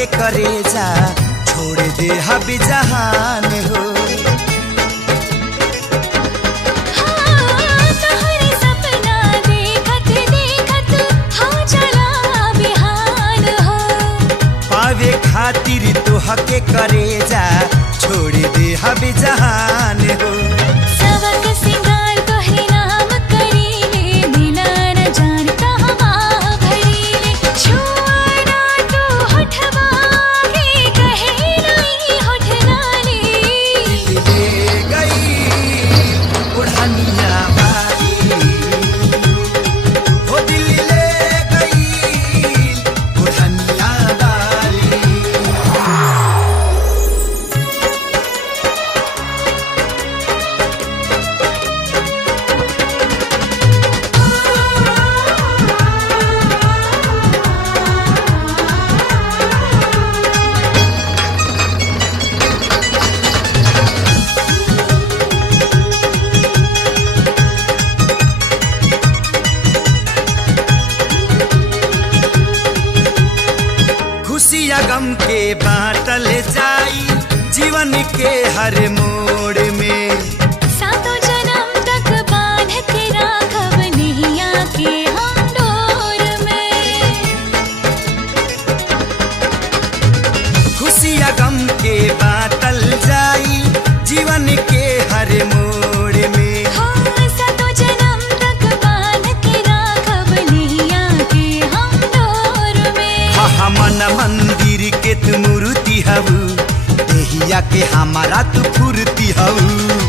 के करेजा छोड़ दे हबी जहान हो। सपना देखत देखत हो चला बिहान हो। पावे खातिर तोह के करेजा छोड़ दे हबी जहान हो। सबक सिंगार तोहरे नाम करीले, मिला न जान कहाँ भरीले। छुआना तू होठवा के कहे नहीं होठ लाली। ले गई उड़निया वाली हो, दिल ले गई उड़निया वाली। खुशिया गम के बाटल जाई जीवन के हर मोड़ में। सातों जन्म तक बांध के राखब नैया के हम डोर में। खुशिया गम के बाटल जाई जीवन के हर मोड़ में। हो सातों जन्म तक बांध के राखब नैया के हम डोर में। हा मन मंदिर के तू मूर्ति हऊ, देहिया के हमारा तू फूर्ति हऊ।